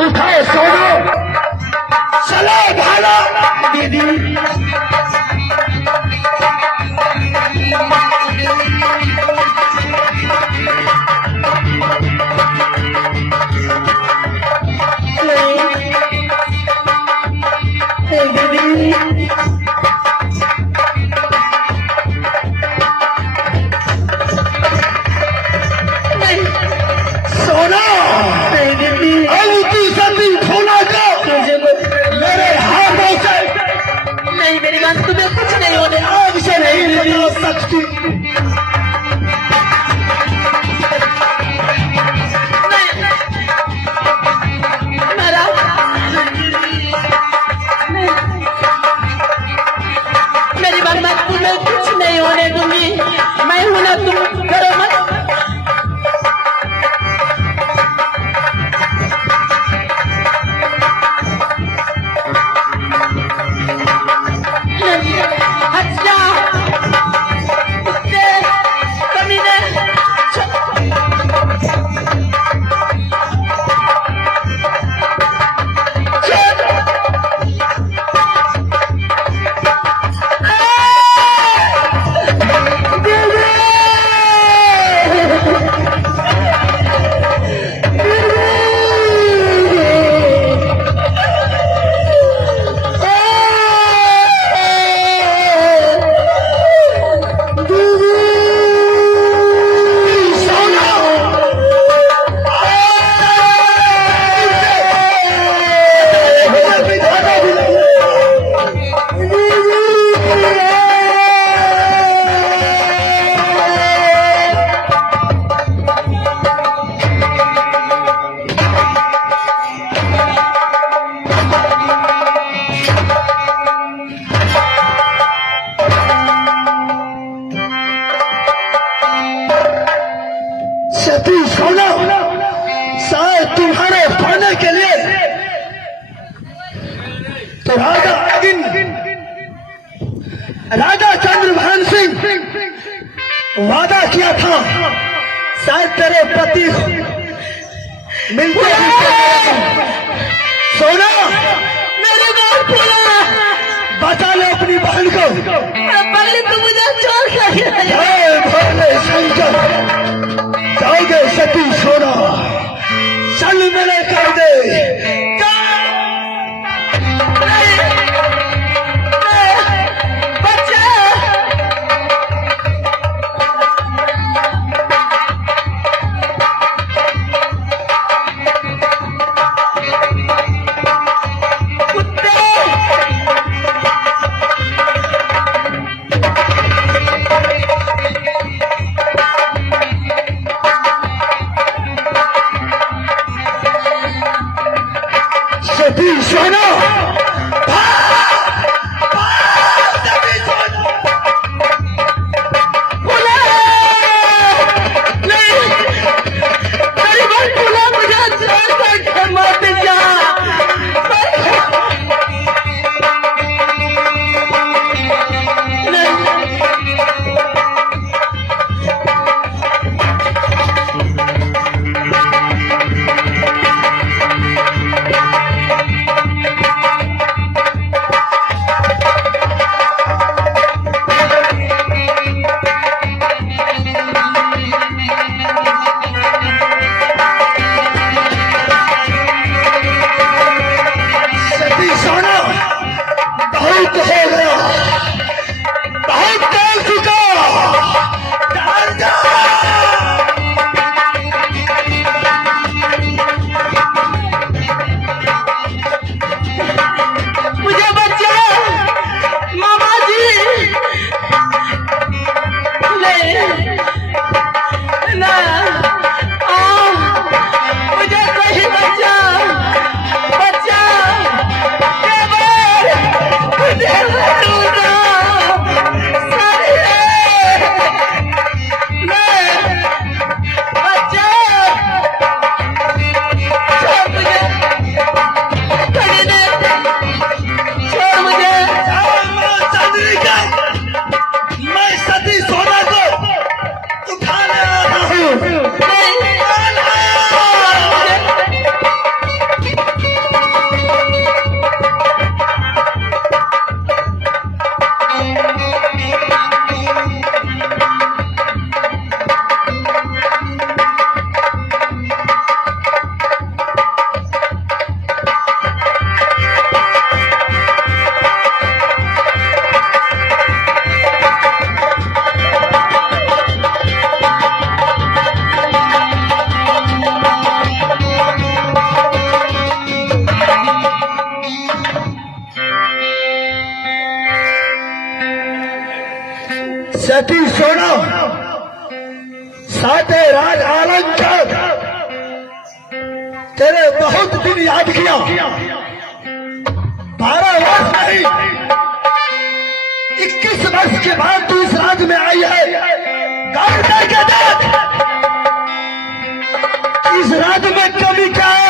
उठाओ सोनो, चलो भालो दीदी। तुम्हें कुछ नहीं होने आपसे नहीं निकल सकती। मेरी बात मैं तुम्हें कुछ नहीं होने दूंगी। मैं हूं ना, तुम करो मत। सती सोना, शायद तुम्हारे पाने के लिए तो राजा चंद्रभान सिंह वादा किया था, शायद तेरे पति मिलते सोना। मेरी बात सुनो, बचा लो अपनी बहन को। पहले तुम मुझे छोड़ कर जय भोले शंकर। जाओगे सती सोना, चल मेरे कर दे। सती सोना, सती सोना साथे राज आलमगीर तेरे बहुत दिन याद किया। 12 वर्ष नहीं 21 वर्ष के बाद तू इस राज में आई है। गाड़ दे के देख इस राज में कमी क्या है।